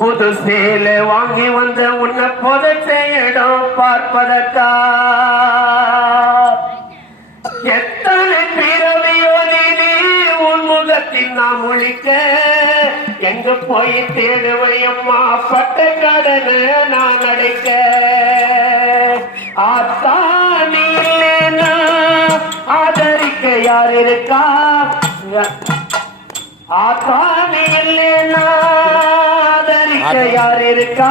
புது சேல வாங்கி வந்த உன்னை புதைச்ச இடம் பார்ப்பதற்கா? எத்தனை பிறவியோ நீ உன் முகத்தில் நாம் ஒழிக்க? எங்க போய் தேடுவையம்மா பட்ட கடனை நான் அடைக்க. ஆத்தா நீ இல்லைன்னா ஆதரிக்க யார் இருக்கா? ஆத்தாமி இல்லைன்னா ஆதரிக்க யார் இருக்கா?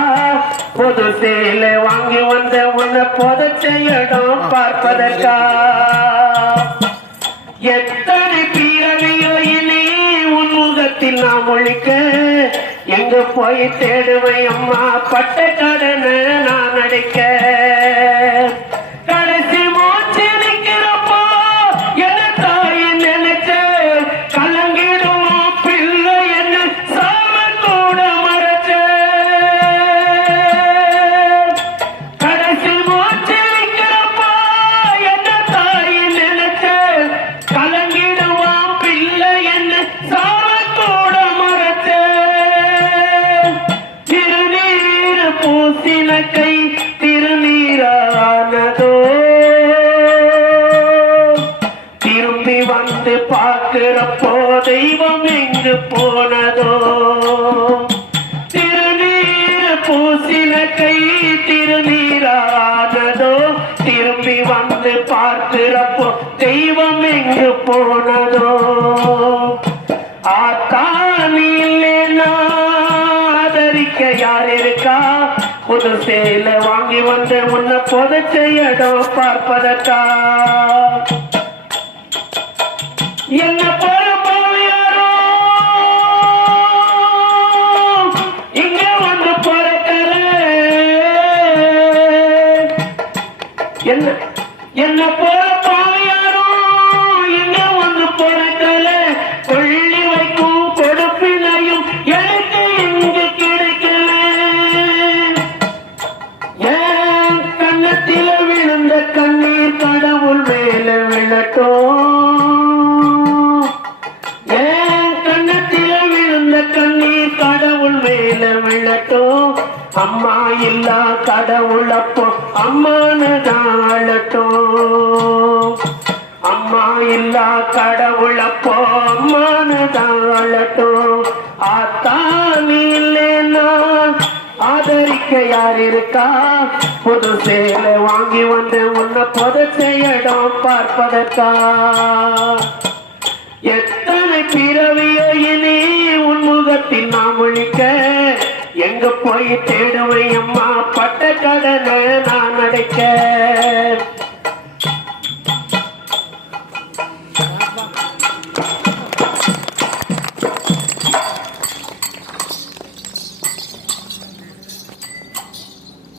புது சேல வாங்கி வந்த உன்னை புதைச்ச இடம் பார்ப்பதற்கா? எத்தனை பீரணியோ இனி உன் முகத்தில் நாம் ஒழிக்க? எங்க போய் தேடுவேன் அம்மா? பட்ட கடனை நான் அடைக்க. திருநீரானதோ திரும்பி வந்து பார்க்கிறப்போ தெய்வம் எங்கு போனதோ? திருநீர் பூசின கை திருநீரானதோ? திரும்பி வந்து பார்க்கிறப்போ தெய்வம் எங்கு போனதோ? ஆத்தானி இல்லைன்னா ஆதரிக்க யார் இருக்கா? புது சேல வாங்கி வந்த உன்னை புதைச்ச இடம் பார்ப்பதற்கா? என்ன என்ன என்ன போல அம்மா இல்லா கடவுளப்போ அம்மானு தாழட்டும் அம்மா இல்லா கடவுளப்போ அம்மானு தாழட்டும் ஆத்தா இல்லைன்னா ஆதரிக்க யார் இருக்கா? புது சேலை வாங்கி வந்து உன்னை புதத்தை இடம் பார்ப்பதற்கா? எத்தனை பிறவியோ இனி உன் முகத்தில் நாம் ஒழிக்க எங்க போய் தேடுவை அம்மா? பட்ட கடனை நான் அடைக்க.